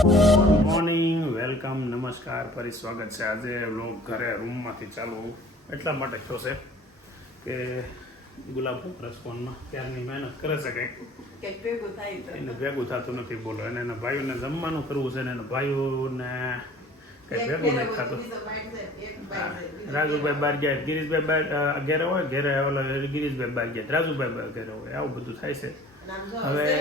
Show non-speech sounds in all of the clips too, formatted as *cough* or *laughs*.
Good morning welcome નમસ્કાર ફરી સ્વાગત છે આજે લોક ઘરે રૂમમાંથી ચાલુ એટલા માટે થયો છે કે ગુલાબ રસપોનમાં ત્યારની મહેનત કરે છે કંઈક? એને ભેગું થતું નથી બોલો અને એના ભાઈઓને જમવાનું કરવું છે ને એના ભાઈઓને કંઈ ભેગું નથી થતું રાજુભાઈ બાર ગયા ગિરીશભાઈ બાર ઘેરે હોય ઘેરે ઓલો ગિરીશભાઈ બાર ગયા રાજુભાઈ બાર ઘેરે હોય આવું બધું થાય છે જો, હવે-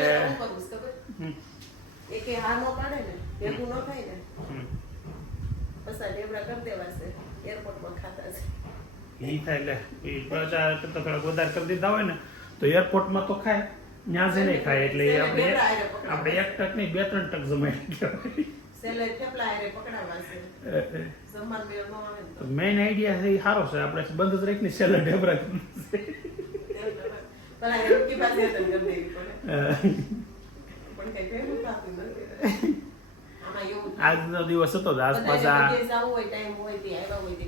તો એરપોર્ટમાં તો ખાય ત્યાં જઈને ખાય એટલે આપણે આપણે એક ટક નહીં બે ત્રણ ટક જમાઈ મેઇન આઈડિયા છે એ સારો છે આપણે બંધ જ રાખીને સેલડ ઢેબરા. આજનો દિવસ હતો જ આસપાસ બધાને આ વિદેશ જવું હોય, time હોય તે આવ્યા હોય તે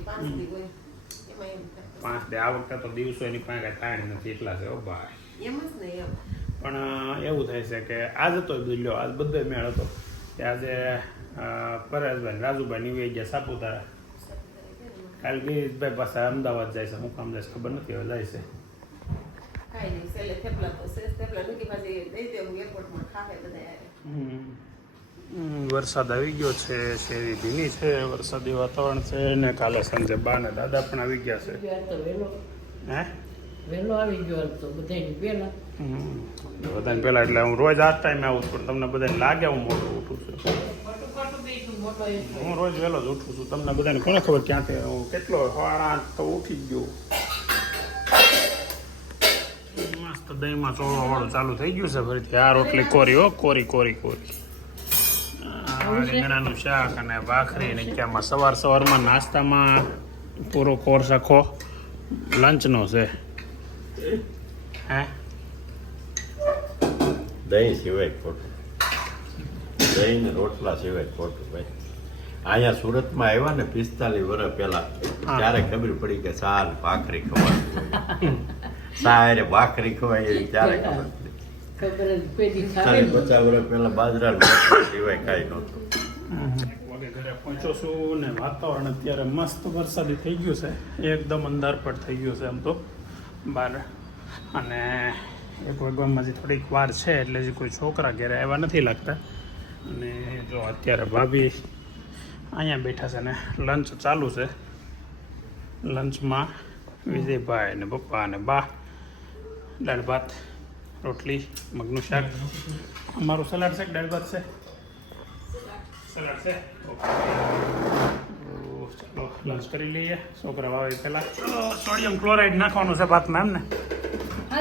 પાંચ દી આ વખતે તો દિવસો એની પાસે કાંઈ થાય નથી એટલા છે ઓ ભાઈ એમ જ ને એમ. પણ એવું થાય છે કે આજ હતો લ્યો આજ બધો મેળ હતો કે આજે પરેશભાઈ ને રાજુભાઈ નીકળી ગયા સાપુતારા કાલ ગિરીશભાઈ પાસે અમદાવાદ જાય છે હું કામ જાય ખબર નથી હવે જાય છે વરસાદ આવી ગયો છે શેરી ભીની છે વરસાદી વાતાવરણ છે ને કાલે સાંજે બા ને દાદા પણ આવી ગયા છે હે વહેલો આવી ગયો તો બધાયની પહેલા બધાને પહેલા એટલે હું રોજ આ ટાઈમે આવું છું પણ તમને બધાને લાગે હું મોટું ઉઠું છું. હું રોજ વહેલો જ ઉઠું છું તમને બધાને કોને ખબર ક્યાંથી હું કેટલો આઠ તો ઉઠી ગયો. મસ્ત દહીંમાં ચોળવા વાળું ચાલુ થઈ ગયું છે ફરીથી. આ રોટલી કોરી હો કોરી કોરી કોરી. રીંગણાનું શાક અને ભાખરી ને ક્યાંમાં સવાર સવારમાં નાસ્તામાં પૂરો કોર્સ આખો લંચનો છે. હે દહીં સિવાય ખોટું દહીં ને રોટલા સિવાય ખોટું ભાઈ અહીંયા સુરતમાં આવ્યા ને પિસ્તાલીસ વર્ષ પહેલા ત્યારે ખબર પડી કે સાલ ભાખરી ખવાય સારે ભાખરી ખવાય એવી ત્યારે ખબર પડી ખબર ચાલીસ પચાસ વર્ષ પહેલા બાજરા સિવાય કાંઈ નહોતું ઘરે પહોંચ્યો છું ને વાતાવરણ અત્યારે મસ્ત વરસાદી થઈ ગયું છે એકદમ અંધારપટ થઈ ગયું છે આમ તો બહાર અને એક વાગવામાં હજી થોડીક વાર છે, એટલે હજી કોઈ છોકરા ઘેરે આવ્યા નથી લાગતા. અને જો અત્યારે ભાભી અહીંયા બેઠા છે ને લંચ ચાલુ છે. લંચમાં વિજયભાઈ અને પપ્પા અને બા, દાળ ભાત, રોટલી, મગનું શાક. અમારું સલાડ છે દાળ ભાત છે? સલાડ છે? ઓકે. લંચ કરી લઈએ. છોકરા વાવે પહેલાં. સોડિયમ ક્લોરાઇડ નાખવાનું છે ભાતમાં એમ ને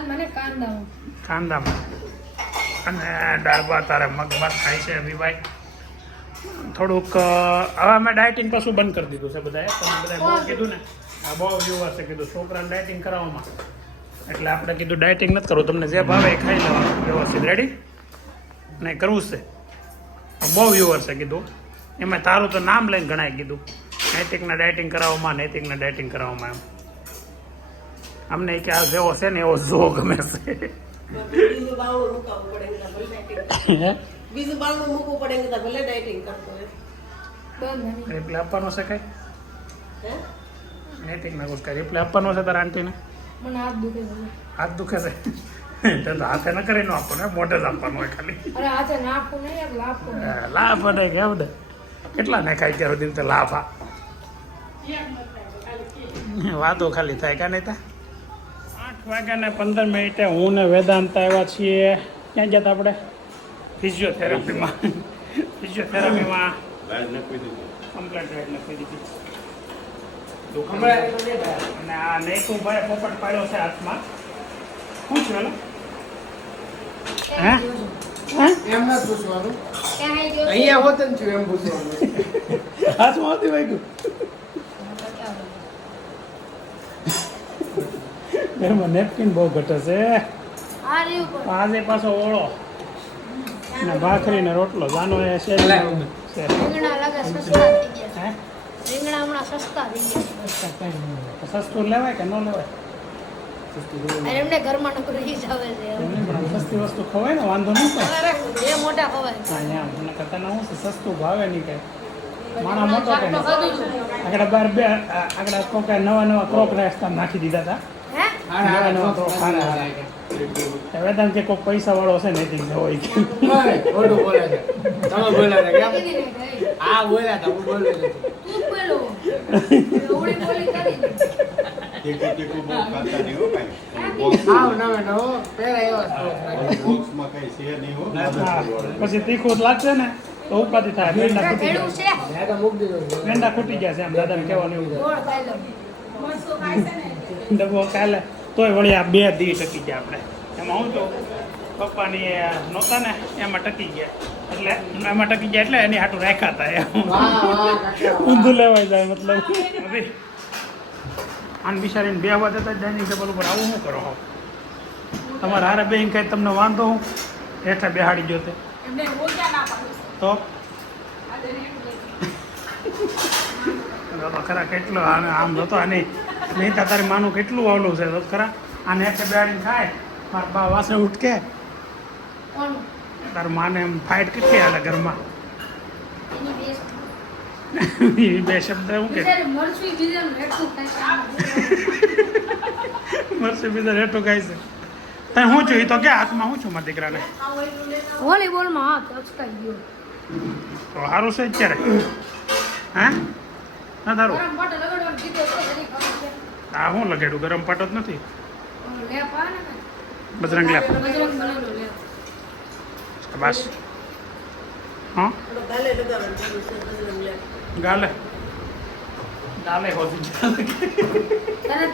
મને કાંદા કાંદામાં. અને દાળ ભાત મગભાત મગ ભાત ખાય છે અભિભાઈ થોડુંક હવે અમે ડાયટિંગ પાછું બંધ કરી દીધું છે બધાએ. તમે બધાએ બહુ કીધું ને. આ બહુ વ્યુઅર છે કીધું છોકરાને ડાયટિંગ કરાવવામાં. એટલે આપણે કીધું ડાયટિંગ નથી કરવું. તમને જે ભાવે એ ખાઈ લેવાનું. વ્યવસ્થિત. રેડી ને કરવું છે. બહુ વ્યુઅર છે કીધું. એમાં તારું તો નામ લઈને ગણાય કીધું. નૈતિકના ડાયટિંગ કરાવવામાં નૈતિકને ડાયટિંગ કરાવવામાં એમ. અમને કે આ જેવો છે ને એવો જો ગમે છે. બીજું ને મૂકવું પડે તો ભલે કરતો હોય. રિપ્લે આપવાનો છે કઈ? કુછ રિપ્લે આપવાનો છે તારા આંટીને મને હાથ દુખે છે. હાથ દુખે છે? તો તો હાથે ન કરીને હે, મોઢે જ આપવાનું હોય ખાલી. અરે હાથે લાભ કેમ ને કેટલા ને ખાઈ ત્યારે દિન તો લાભ આ વાતો ખાલી થાય કા નહીં તા? આઠ વાગ્યા ને પંદર મિનિટે હું ને વેદાંત આવ્યા છીએ. ક્યાં ગયા આપણે? ફિઝિયોથેરાપીમાં. ફિઝિયોથેરાપીમાં. કમ્પ્લેટ રાઈડ લખી દીધી. અને આ નેતું ભાઈ પોપટ પાડ્યો છે હાથમાં. શું છે હે? હે? એમ ના પૂછવાનું? અહીંયા હોત ને છું એમ પૂછવાનું. હાથમાં હતી વાગ્યું એમાં નેપકિન બહુ ઘટે છે. આજે પાછો ઓળો. ને ભાખરી ને રોટલો. જાનો એ છે. સસ્તા લેવાય કે ન લેવાય? એમને ઘરમાં સસ્તી વસ્તુ ખવાય ને વાંધો નહીં તો મોટા ખવાય. હા એમ. મને કરતા ના હું સસ્તું ભાવે નહીં કાંઈ. માણા મોટો કે આગળ બાર બે આગળ કોક નવા નવા નાસ્તા નાખી દીધા હતા. હે નવા નવા ક્રોક ખાના. કોઈ પૈસા વાળો હશે ને એથી હોય. કે ખોટું બોલે છે. તમે બોલ્યા હતા કેમ. આ બોલ્યા હતા હું બોલ્યો પછી તીખું જ લાગશે ને તો ઉપાધિ થાય પેંડા ખૂટી ગયા. છે. એમ દાદાને કહેવાનું એવું ડબ્બો કાલે. તોય વળી આ બે દી ટકી ગયા આપણે. એમાં હું તો પપ્પાની નહોતા ને એમાં ટકી ગયા. એટલે એમાં ટકી ગયા એટલે એની હાટું રાખ્યા હતા ઊંધું લેવાય જાય મતલબ. આન બિચારીને બે વાત હતા ડાઇનિંગ ટેબલ ઉપર આવું શું કરો તમારા તમારે હારે બેન કાંઈ તમને વાંધો હું? હેઠા બેહાડી ગયો તે. તો? ખરા કેટલો આમ જોતો આને નહીં તો તારે માનું કેટલું આવલું છે તો ખરા આને હેઠે બેહાડીને ખાય મારા બા વાસણે ઉઠકે. તાર માને એમ ફાઇટ કેટલી હાલે ઘરમાં? *laughs* બે શબ્દ. શું કે? મરસે બીજા રેટું ખાય છે. તને હું છું? એ તો કે હાથમાં હું છું મારા દીકરાને? વોલીબોલમાં હાથ અચકાઈ ગયો. તો સારું છે અત્યારે. હા? ના તારું આ હું લગાડ્યું? ગરમ પાટો જ નથી? બજરંગ લેપ બસ હા? ગાલે. ગાલે. હોતી તારે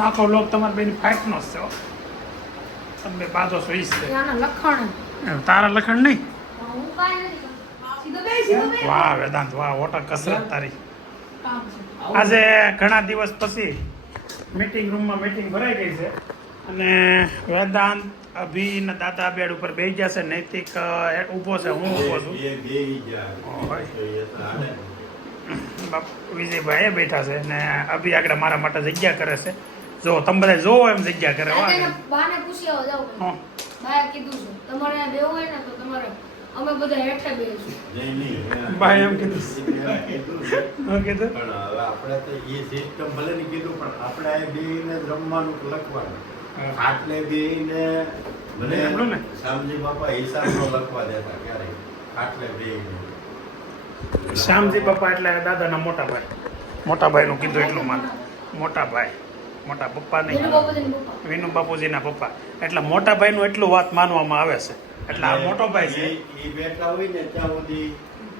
આખા લોક તમારા બેન ફાઇટનો જ છે હો. તમે બાજો સોઈશ લખણ છે. તારા લખણ નહીં? હું કાંઈ નથી વાહ વેદાંત વાહ ઓટા કસરત તારી. આજે ઘણા દિવસ પછી મીટિંગ રૂમમાં મીટિંગ ભરાઈ ગઈ છે. અને વેદાંત અભી ને દાદા બેડ ઉપર બેસી ગયા છે. નૈતિક ઊભો છે. હું ઊભો છું. બે બે વિજયભાઈ એ બેઠા છે. ને અભી આગળ મારા માટે જગ્યા કરે છે. જો તમે બધા જોવો એમ જગ્યા કરે. વાહ. બાને પૂછી આવો જાઓ હં. બાએ કીધું છે. તમારે બેવું હોય ને તો તમારે અમે બધા હેઠે બેસીશું. ભાઈ એમ કીધું. કીધું છે. હું કીધું. પણ હવે આપણે તો એ સિસ્ટમ ભલે ને કીધું પણ આપણે આ બેયને જ રમવાનું લખવાનું. બેયને મને એટલું ને? શામજી બાપા હિસાબ નો લખવા દેતા ક્યારે આટલે બે શ્યામજી બાપા એટલે દાદાના મોટા ભાઈ. મોટા ભાઈનું કીધું એટલું માને મોટા ભાઈ. મોટા પપ્પા નહીં. બાપુજીના પપ્પા. વિનુ બાપુજીના પપ્પા. એટલે મોટા ભાઈનું એટલું વાત માનવામાં આવે છે. એટલે આ મોટો ભાઈ છે. એ બેઠા હોય ને ત્યાં સુધી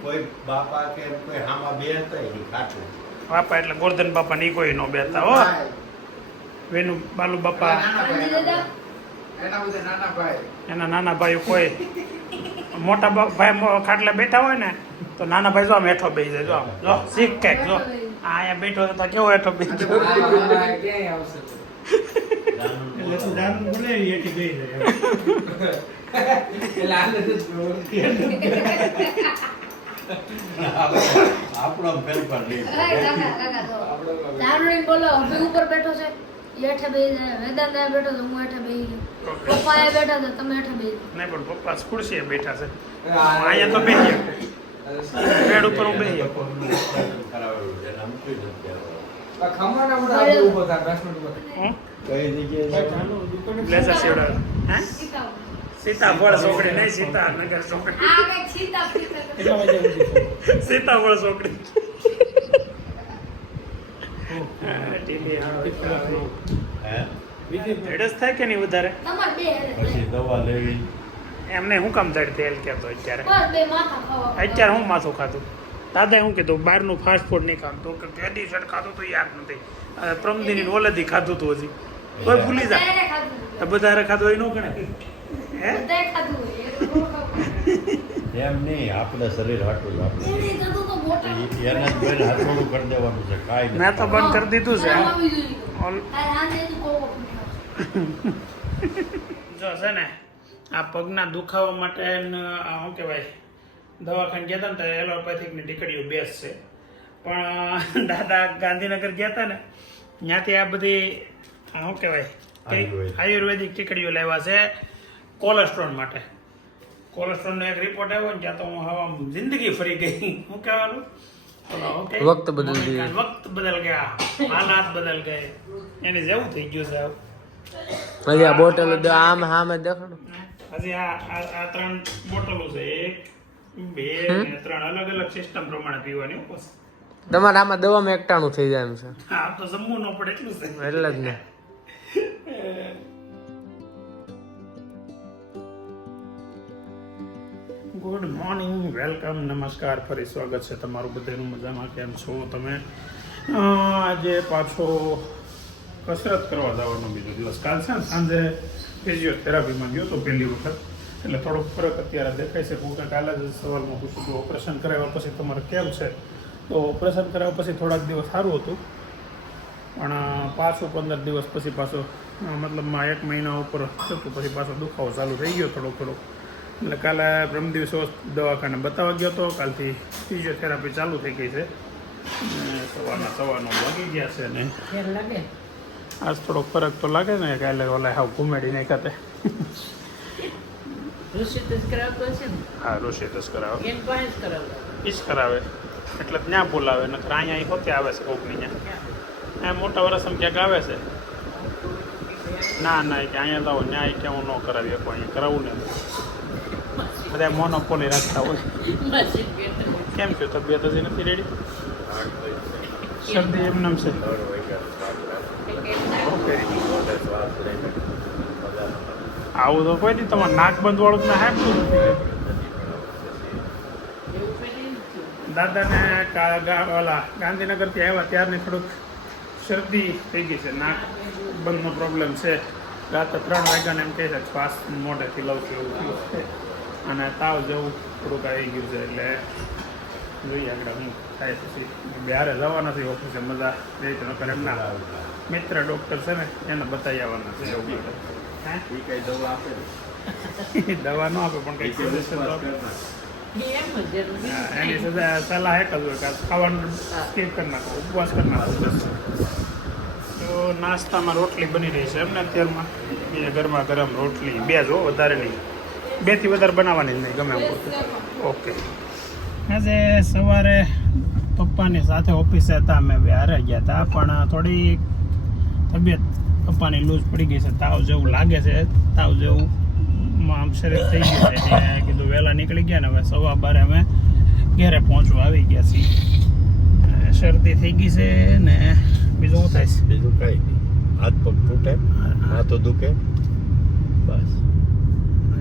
કોઈ બાપા કે કોઈ હામા બેસતા ય ખાતું બાપા એટલે ગોરધન બાપા ની કોઈ નો બેતા હો. વેનુ બાલુ બાપા. એના નાના ભાઈ એના નાના ભાઈ. કોઈ. મોટા ભાઈ ખાટલા બેઠા હોય ને તો નાના ભાઈ જો આમ હેઠો બેસી જાય જો આમ. જો શીખ કંઈક જો. આ અહીંયા બેઠો તો કેવો હેઠો બેસી ગયો એટલે તું દારૂ બોલે એ જાય એટલે જોર. *laughs* આપણો ફેરફાર નહીં બોલો ઉપર બેઠો છે. હેઠે જાય. વેદાંત બેઠો તો હું હેઠે ગયો. પપ્પા બેઠા તો તમે હેઠે બેસી નહીં પણ પપ્પા ખુરશીએ બેઠા છે. અહીંયા તો બેડ ઉપર હું થાય, ઉપર. કઈ જગ્યાએ બ્લેઝર હે. સીતાફળ છોકરી નહીં સીતાનગર કરે. સીતાફળ હા, ટીવી હારો. થાય કે નહીં વધારે? તમારે બે હેઠે પછી દવા લેવી. એમને હું કામ ચડ તેલ કહેતો અત્યારે? બસ બે માથા ખાવા અત્યારે હું માથું ખાધું? દાદા શું કીધું? બહારનું ફાસ્ટ ફૂડ નહીં ખાતું તો કે કેદી શર્ટ ખાધું તો યાદ નથી. પ્રમદીની ઓલેથી ખાધું હતું હજી. કોઈ ભૂલી જાય તો બધા ખાધું હોય ન ગણે એમ નહીં આપણે શરીર હાટું જ આપણે એને જ બેન હાથોડું કરી દેવાનું છે કાંઈ. મેં તો બંધ કરી દીધું છે. જો છે ને આ પગના દુખાવા માટે શું કહેવાય દવાખાને ગયા હતા ને ત્યારે એલોપેથિકની ટીકડીઓ બેસ છે. પણ દાદા ગાંધીનગર ગયા હતા ને ત્યાંથી આ બધી આ શું કહેવાય. આયુર્વેદિક ટીકડીઓ લાવ્યા છે. કોલેસ્ટ્રોલ માટે. કોલેસ્ટ્રોલનો એક રિપોર્ટ આવ્યો ને ત્યાં તો હું હવા જિંદગી ફરી ગઈ. શું કહેવાનું? વક્ત બદલ ગયા. વક્ત બદલ ગયા હાલાત બદલ ગયે. એને જેવું થઈ ગયું સાહેબ હજી આ બોટલ આમ હામે દેખાડો. હજી આ આ ત્રણ બોટલો છે. એક બે ને ત્રણ અલગ અલગ સિસ્ટમ પ્રમાણે પીવાની હો. તમારે આમાં દવામાં એકટાણું થઈ જાય એમ છે. હા તો જમવું ન પડે એટલું છે. એટલે જ ને. *laughs* ગુડ મોર્નિંગ વેલકમ નમસ્કાર, ફરી સ્વાગત છે તમારું બધાનું મજામાં, કેમ છો તમે? આજે પાછો કસરત કરવા જવાનો બીજો દિવસ. કાલ છે સાંજે ફિઝિયોથેરાપીમાં ગયો તો પહેલી વખત. એટલે થોડોક ફરક અત્યારે દેખાય છે, હું કાલે જ સવાલમાં પૂછું કે ઓપરેશન કરાવ્યા પછી તમારે કેમ છે? તો ઓપરેશન કરાવ્યા પછી થોડાક દિવસ સારું હતું. પણ પાછો પંદર દિવસ પછી પાછો મતલબમાં એક મહિના ઉપર થતું પછી પાછો દુખાવો ચાલુ થઈ ગયો થોડોક થોડોક. એટલે કાલે બ્રહ્મ દિવસો દવાખાને બતાવવા ગયો હતો કાલથી ફિઝિયોથેરાપી ચાલુ થઈ ગઈ છે. સવારના સવારનો વાગી ગયા છે ને. આજ થોડોક ફરક તો લાગે ને કાલે ઓલા હાવ ઘુમેડી નહીં ઋષિ તો કરાવતો હશે ને? હા ઋષિ તસ કરાવે. જ કરાવે. એટલે ત્યાં બોલાવે નકર અહીંયા ઈ હોતે આવે છે કોકની ત્યાં. મોટા વર્ષમ ક્યાંક આવે છે. ના ના એ કે અહીંયા લાવો ન્યાય ક્યાં હું ન કરાવી શકું અહીંયા કરાવું ને. બધા મોનોપોલી રાખતા હોય. કેમ થયું તબિયત હજી નથી રેડી શરદી એમ નામ છે. આવું તો કોઈ નહીં તમારે નાક બંધ વાળું ના હાંકતું નથી. દાદાને ઓલા ગાંધીનગરથી આવ્યા ત્યારની થોડુંક શરદી થઈ ગઈ છે નાક બંધનો પ્રોબ્લેમ છે. રાતે ત્રણ વાગ્યાને એમ કહે છે શ્વાસ મોઢેથી લઉં છું એવું થયું છે. અને તાવ જેવું થોડુંક આવી ગયું છે એટલે જોઈએ આગળ હું થાય પછી. બિહારે જવાના છે ઓફિસે મજા બે તો નકર એમના મિત્ર ડૉક્ટર છે ને એને બતાવી આવવાના છે એવું. હે? ઈ કઈ દવા આપે? *laughs* દવા ન આપે પણ કઈ. એમ જ એનું સજા- સલાહ એક જ હોય કે ખાવાનું સ્કીપ કરી નાખો ઉપવાસ કરી નાખો. તો નાસ્તામાં રોટલી બની રહી છે એમને અત્યારમાં. ઘરમાં ગરમા ગરમ રોટલી બે જો વધારે નહીં. બેથી વધારે બનાવવાની જ નહીં ગમે એમ ઓકે. આજે સવારે પપ્પાની સાથે ઓફિસે હતા અમે બે હારે ગયા હતા પણ થોડી તબિયત પપ્પાની લૂઝ પડી ગઈ છે તાવ જેવું લાગે છે તાવ જેવું આમ શરીર થઈ ગયું છે એટલે કીધું વહેલા નીકળી ગયા ને હવે સવા બારે અમે ઘેરે પહોંચવા આવી ગયા છીએ. અને શરદી થઈ ગઈ છે ને બીજું શું થાય છે? બીજું કાંઈ નહીં. હાથ પગ તૂટે હાથો દુખે બસ.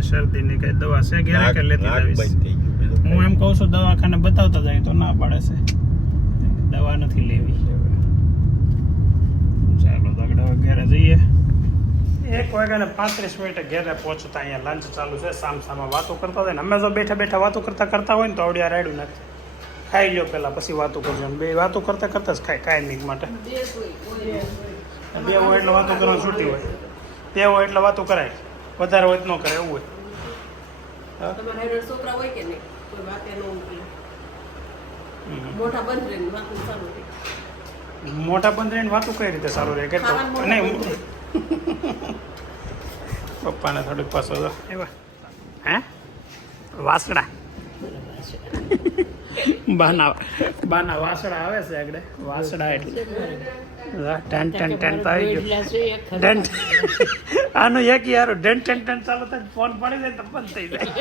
શરદીની કઈ દવા છે? ઘેરે કે લેતી બીજું હું એમ કહું છું દવાખાને બતાવતા જાય તો ના પાડે છે. દવા નથી લેવી. ચાલો દગડા ઘેરે જઈએ. એક વાગ્યા ને પાંત્રીસ મિનિટે ઘેરે પહોંચતા અહીંયા લંચ ચાલુ છે. સામ સામા વાતો કરતા હોય ને અમે જો બેઠા બેઠા વાતો કરતા કરતા હોય ને તો આવડિયા રાડ્યું નથી ખાઈ લો પહેલાં પછી વાતો કરજો. બે વાતો કરતા કરતા જ ખાય કાંઈ નહીં માટે. બે હોય એટલે વાતો કરવાની છૂટી હોય. બે હોય એટલે વાતો કરાય. વધારે હોય તો ન કરે એવું હોય. છોકરા હોય કે નહીં? કોઈ વાતે ન ઉકલે બંધ રહીને વાતું ચાલુ રહે મોટા બંધ રહીને વાતું કઈ રીતે સારું રહે? કે તો નહીં પપ્પાને થોડીક પાછો તો એવા. હે? વાસડા *laughs* બાના બાના વાસડા આવે છે આગળ. વાસડા એટલે. ટન ટન ટન તો આવી ગયું. ડન આનું એક યાર ડન ટન ટન ચાલુ થાય ફોન પડી જાય તો બંધ થઈ જાય.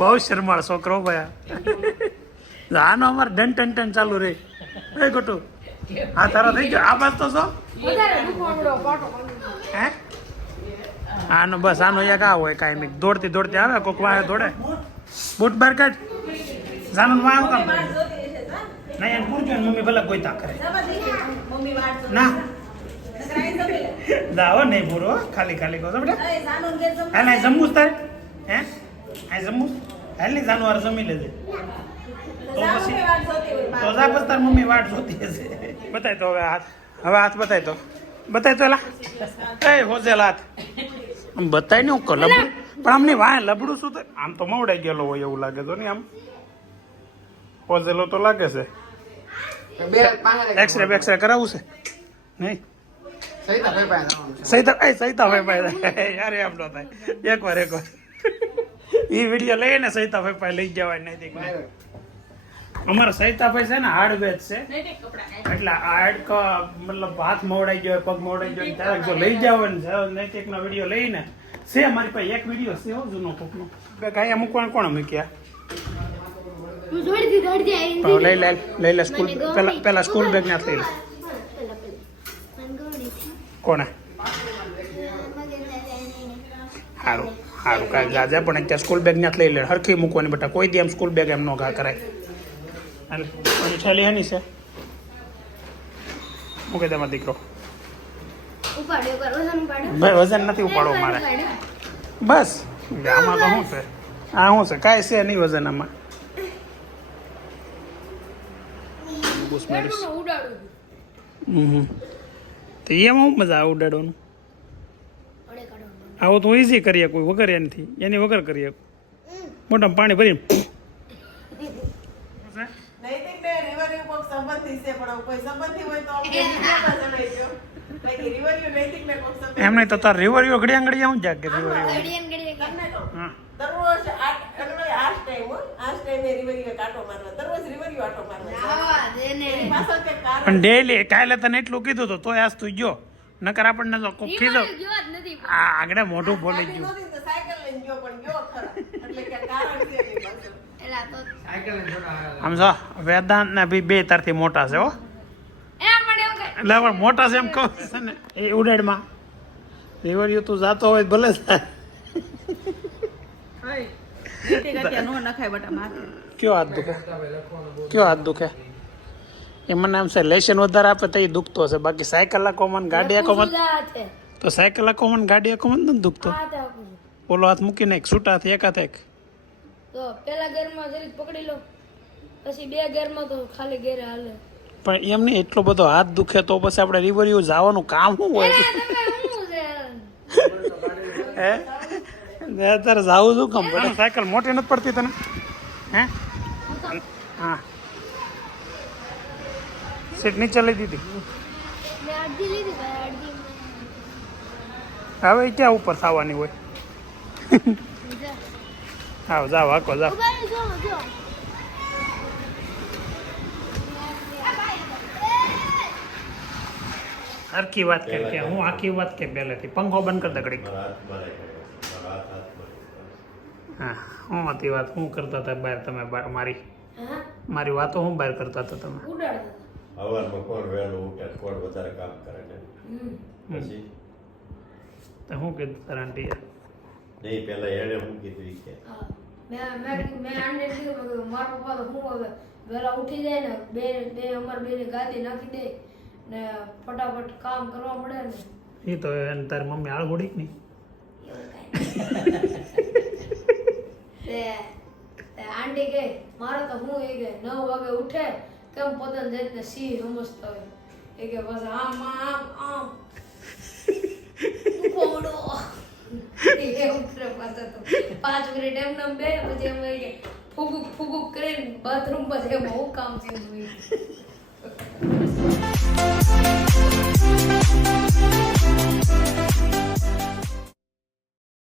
બહુ શરમાળ છોકરો ભાઈ આનો અમારે ડન ટન ટન ચાલુ રે એ ગોટુ આ તારો થઈ ગયો. આ બાજ તો છો? હે? આનો બસ આનો એક આ હોય કાંઈ નહીં દોડતી દોડતી આવે કોક વાહે દોડે. બૂટ બાર કાઢ. જાનું વાહ આવું કામ કરે? નહીં પૂરજો ને મમ્મી ભલે કોઈ તા કરે મમ્મી વાટ ના. દાવો નહીં પૂરો ખાલી ખાલી કહો બેટા. હા ના જમવું જ તારે? હે? અહીં જમવું? હાલની જાનવર જમી લેજે. તો પછી વાટ જોતી હોય તો જા પછી તાર મમ્મી વાટ જોતી હશે. બતાય તો હવે હાથ. હવે હાથ બતાય તો. બતાય તો લા. એ હોજે હાથ આમ બતાય ને હું કલબ પણ આમ નહીં વાહ લબડું શું તો આમ તો મવડાઈ ગયેલો હોય એવું લાગે તો નહીં આમ? હોજેલો તો લાગે છે. એક્સરે બેક્સરે કરાવવું છે? નહીં? સહિત ભાઈ એ સહિતા ભાઈ ભાઈ યાર એમ ન થાય. એકવાર એકવાર. એ વીડિયો લઈને સહિતા ભાઈ પાસે લઈ જવાય નહીં અમારા સહિતાભાઈ છે ને હાર્ડ હાર્ડવેર છે. એટલે હાડ મતલબ હાથ મોડાઈ ગયો પગ મોડાઈ ગયો ત્યારે જો લઈ જવાનું છે. નૈતિક નો વીડિયો લઈને. છે મારી પાસે એક વીડિયો છે હો જૂનો કોકનો. કાંઈ મૂકવાનું કોણ મૂક્યા હું જોડી દીધી અડધી આવી તો લઈ લે લઈ લે સ્કૂલ પેલા પેલા સ્કૂલ બેગ ના લઈ લે. કોને? સારું સારું કાંઈ ગાજે પણ અત્યારે સ્કૂલ બેગ ત્યાં લઈ લે. હરખી મૂકવાની બેટા. કોઈ દી એમ સ્કૂલ બેગ એમ ન ઘા કરાય. હાલ પછી થેલી હેની છે? મૂકે તમારો દીકરો? ભાઈ વજન નથી ઉપાડવું મારે. બસ. આમાં તો શું છે? આ શું છે? કાંઈ છે નહીં વજન આમાં. બુસ મારીશ. હમ. તો એમાં શું મજા આવે ઉડાડવાનું? આવો તો ઈઝી કરીએ કોઈ વગર એનાથી. એની વગર કરીએ. મોટામાં પાણી ભરીને. નૈતિક ને રિવરયુ કોક સંબંધી છે પણ કોઈ સંબંધી હોય તો રિવરયુ તાર રિવરીઓ ઘડિયા ઘડિયા હું જાગે કહું. હા. આ હો. આ મારવા. દરરોજ આંટો મારવા દે પણ કાલે તને એટલું કીધું તો તોય આજ તું ગયો. નકર આપણને તો જ નથી. આ આગળ મોઢું બોલી ગયું. નહોતી તો ગયો પણ ગયો ખરા. એટલે કે કારણ છે એની પાછળ. એટલે આ તો સાયકલ ને જોડા આમ જો વેદાંત ને બી બે તારથી મોટા છે હો. એટલે પણ મોટા છે એમ કહું છે ને. એ ઉડાડમાં. યુ તું જાતો હોય ભલે થાય. કયો હાથ દુખે? કયો હાથ દુખે? એ મને એમ છે લેશન વધારે આપે તો એ દુખતો હશે. બાકી સાયકલ આખો મને ગાડી આખો મને તો સાયકલ આખો મને ગાડી આખો મને નથી દુખતો. ઓલો હાથ મૂકીને એક છૂટા હાથ એક હાથ. એક તો પેલા ગેરમાં જરીક પકડી લો. પછી બે ગેરમાં તો ખાલી ગેરે હાલે. પણ એમ નહીં એટલો બધો હાથ દુખે તો પછી આપણે રિવરીઓ જવાનું કામ શું હોય? હે? ને અત્યારે જાવું શું કામ પડે. સાયકલ મોટી નથી પડતી તને? હે? હા. સીટ નીચે લઈ દીધી. હવે ક્યાં ઉપર થવાની હોય. આવ જાઓ હાકો જાઓ હરખી વાત કે કે હું આખી વાત કે પહેલેથી? પંખો બંધ કર દે ઘડીક મારા હાથ મારે મારા હાથ હાથ મારે હા હતી વાત હું કરતા હતા બહાર તમે મારી. હા? મારી વાતો હું બહાર કરતા હતા તમે? સવારમાં કોણ વહેલું ઉઠે કોણ વધારે કામ કરે છે? પછી? તો હું કીધું તારા આંટીએ નહીં પેલા એણે શું કીધું કે. મેં મેં આને કીધું મારા પપ્પા તો શું હવે વહેલા ઉઠી જાય ને બે બે અમાર બેને ગાદી નાખી દે ને ફટાફટ કામ કરવા મળે ને. એ તો એને તારી મમ્મી આળ ગોડી નહીં. *laughs* તે આંટી કે મારે તો હું એ કે નવ વાગે ઉઠે, કેમ પોતાની જાતને સિંહ સમજતો હોય? એ કે બસ આમ આમ આમ. ઘોડો એવું કરે પાછા તો. પાંચ મિનિટ એમ નામ બે, પછી એમ કે ફૂગુક ફૂગુક કરીને બાથરૂમ પછી એમાં હું કામ છે